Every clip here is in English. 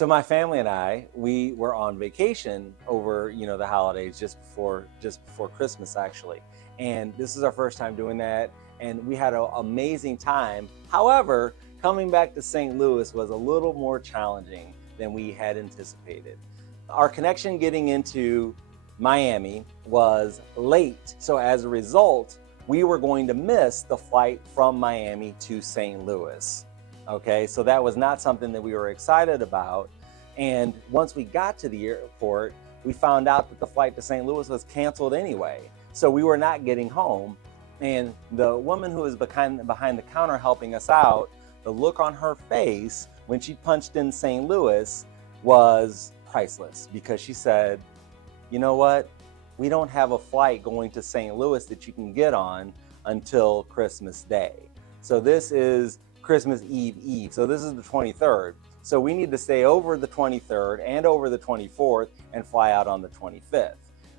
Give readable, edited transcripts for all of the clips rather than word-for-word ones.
So my family and I, we were on vacation over, the holidays just before Christmas actually. And this is our first time doing that, and we had an amazing time. However, coming back to St. Louis was a little more challenging than we had anticipated. Our connection getting into Miami was late. So as a result, we were going to miss the flight from Miami to St. Louis. Okay, so that was not something that we were excited about. And once we got to the airport, we found out that the flight to St. Louis was canceled anyway. So we were not getting home. And the woman who was behind the counter helping us out, the look on her face when she punched in St. Louis was priceless, because she said, you know what? We don't have a flight going to St. Louis that you can get on until Christmas Day. So this is Christmas Eve. So this is the 23rd. So we need to stay over the 23rd and over the 24th and fly out on the 25th.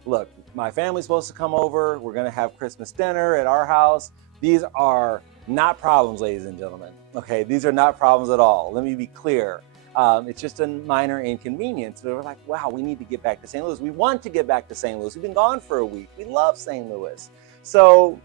Look, my family's supposed to come over. We're going to have Christmas dinner at our house. These are not problems, ladies and gentlemen. Okay, these are not problems at all. Let me be clear. It's just a minor inconvenience. But we're like, wow, we need to get back to St. Louis. We want to get back to St. Louis. We've been gone for a week. We love St. Louis. So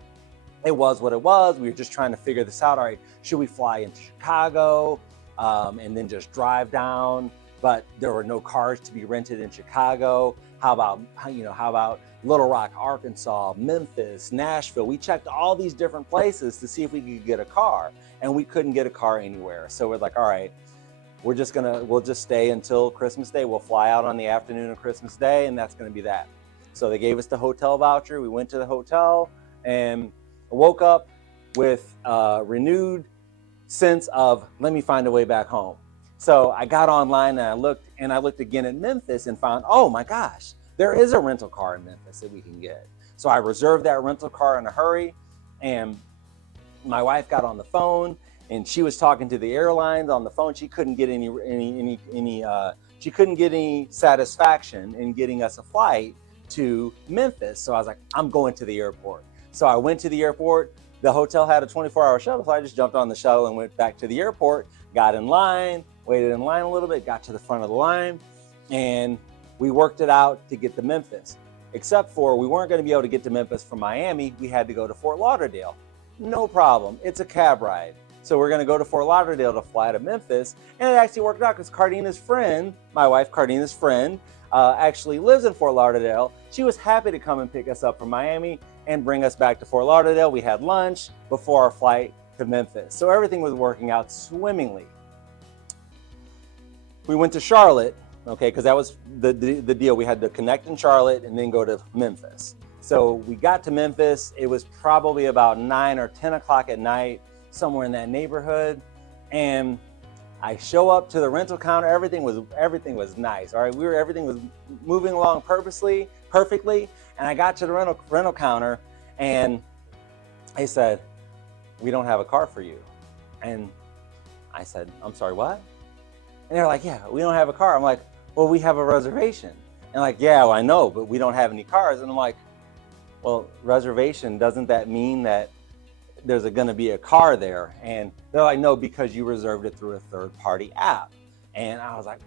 it was what it was. We were just trying to figure this out. All right, should we fly into Chicago and then just drive down? But there were no cars to be rented in Chicago. How about Little Rock, Arkansas, Memphis, Nashville? We checked all these different places to see if we could get a car, and we couldn't get a car anywhere. So we're like, all right, we'll just stay until Christmas Day. We'll fly out on the afternoon of Christmas Day, and that's gonna be that. So they gave us the hotel voucher. We went to the hotel and woke up with a renewed sense of, let me find a way back home. So I got online and I looked again at Memphis and found, oh my gosh, there is a rental car in Memphis that we can get. So I reserved that rental car in a hurry, and my wife got on the phone and she was talking to the airlines on the phone. She couldn't get any satisfaction in getting us a flight to Memphis. So I was like, I'm going to the airport. So I went to the airport. The hotel had a 24-hour shuttle, so I just jumped on the shuttle and went back to the airport, got in line, waited in line a little bit, got to the front of the line, and we worked it out to get to Memphis. Except for we weren't going to be able to get to Memphis from Miami. We had to go to Fort Lauderdale. No problem. It's a cab ride. So we're going to go to Fort Lauderdale to fly to Memphis. And it actually worked out because Cardina's friend, my wife Cardina's friend, actually lives in Fort Lauderdale. She was happy to come and pick us up from Miami and bring us back to Fort Lauderdale. We had lunch before our flight to Memphis. So everything was working out swimmingly. We went to Charlotte, okay, because that was the deal. We had to connect in Charlotte and then go to Memphis. So we got to Memphis. It was probably about 9 or 10 o'clock at night, somewhere in that neighborhood. And I show up to the rental counter. Everything was nice. All right, everything was moving along perfectly. And I got to the rental counter, and they said, "We don't have a car for you." And I said, "I'm sorry, what?" And they're like, "Yeah, we don't have a car." I'm like, "Well, we have a reservation." And like, "Yeah, well, I know, but we don't have any cars." And I'm like, "Well, reservation, doesn't that mean that there's going to be a car there?" And they're like, "No, because you reserved it through a third-party app." And I was like,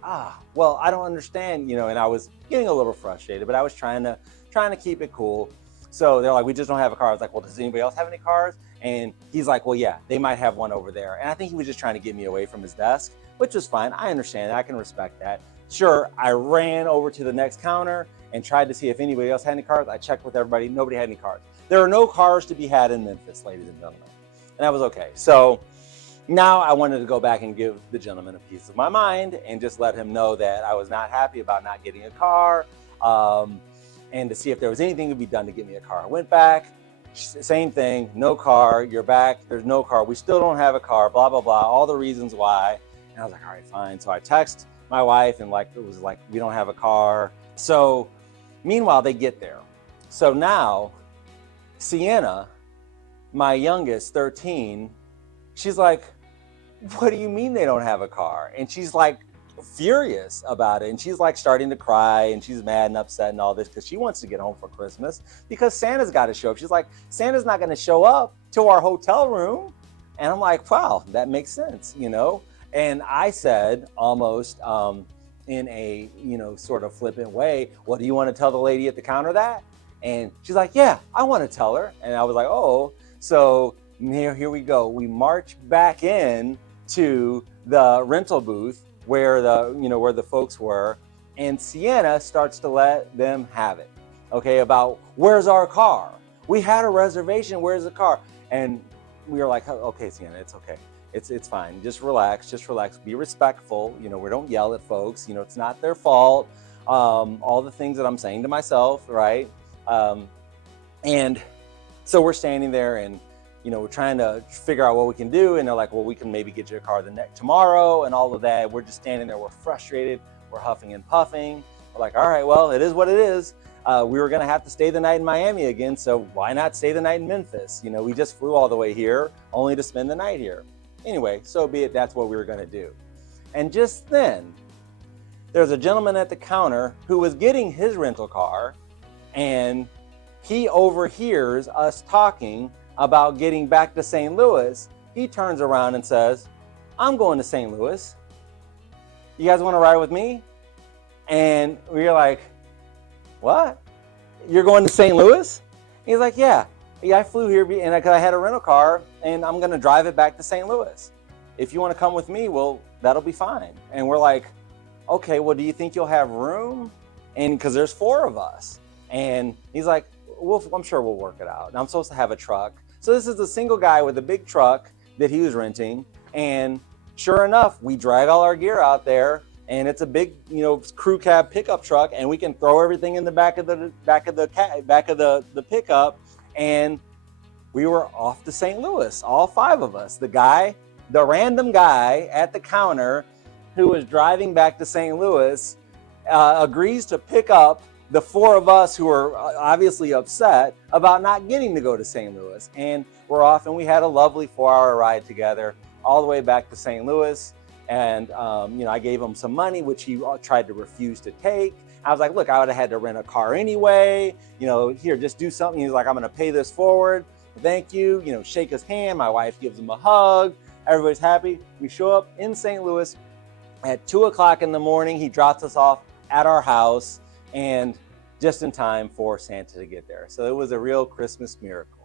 well, I don't understand, and I was getting a little frustrated, but I was trying to keep it cool. So they're like, "We just don't have a car." I was like, "Well, does anybody else have any cars?" And he's like, "Well, yeah, they might have one over there." And I think he was just trying to get me away from his desk, which was fine. I understand. I can respect that. Sure, I ran over to the next counter and tried to see if anybody else had any cars. I checked with everybody. Nobody had any cars. There are no cars to be had in Memphis, ladies and gentlemen. And that was okay. So now I wanted to go back and give the gentleman a piece of my mind and just let him know that I was not happy about not getting a car, and to see if there was anything to be done to get me a car. I went back, same thing, no car, you're back, there's no car, we still don't have a car, blah, blah, blah, all the reasons why. And I was like, all right, fine. So I text my wife and it was like, we don't have a car. So meanwhile, they get there. So now Sienna, my youngest, 13, she's like, "What do you mean they don't have a car?" And she's like furious about it. And she's like starting to cry, and she's mad and upset and all this because she wants to get home for Christmas because Santa's got to show up. She's like, "Santa's not going to show up to our hotel room." And I'm like, wow, that makes sense, And I said almost, in a, sort of flippant way, well, do you want to tell the lady at the counter that? And she's like, yeah, I want to tell her. And I was like, oh. So here we go. We march back in to the rental booth where the folks were, and Sienna starts to let them have it. Okay, about where's our car? We had a reservation. Where's the car? And we were like, oh, okay, Sienna, it's okay. It's fine. Just relax. Be respectful. We don't yell at folks. It's not their fault. All the things that I'm saying to myself, right? And so we're standing there, and we're trying to figure out what we can do. And they're like, well, we can maybe get you a car tomorrow, and all of that. We're just standing there. We're frustrated. We're huffing and puffing. We're like, all right, well, it is what it is. We were going to have to stay the night in Miami again, so why not stay the night in Memphis? We just flew all the way here only to spend the night here. Anyway, so be it. That's what we were going to do. And just then, there's a gentleman at the counter who was getting his rental car, and he overhears us talking about getting back to St. Louis. He turns around and says, I'm going to St. Louis. You guys want to ride with me? And we're like, what? You're going to St. Louis? He's like, yeah, I flew here and I had a rental car, and I'm going to drive it back to St. Louis. If you want to come with me, well, that'll be fine. And we're like, okay, well, do you think you'll have room? And because there's 4 of us. And he's like, well, I'm sure we'll work it out. And I'm supposed to have a truck. So this is a single guy with a big truck that he was renting. And sure enough, we drag all our gear out there, and it's a big, crew cab pickup truck, and we can throw everything in the back of the pickup. And we were off to St. Louis, all 5 of us. The random guy at the counter who was driving back to St. Louis agrees to pick up the 4 of us who are obviously upset about not getting to go to St. Louis. And we're off, and we had a lovely 4-hour ride together all the way back to St. Louis. And, I gave him some money, which he tried to refuse to take. I was like, look, I would have had to rent a car anyway. Here, just do something. He's like, I'm going to pay this forward. Thank you. Shake his hand. My wife gives him a hug. Everybody's happy. We show up in St. Louis at 2:00 in the morning. He drops us off at our house, and just in time for Santa to get there. So it was a real Christmas miracle.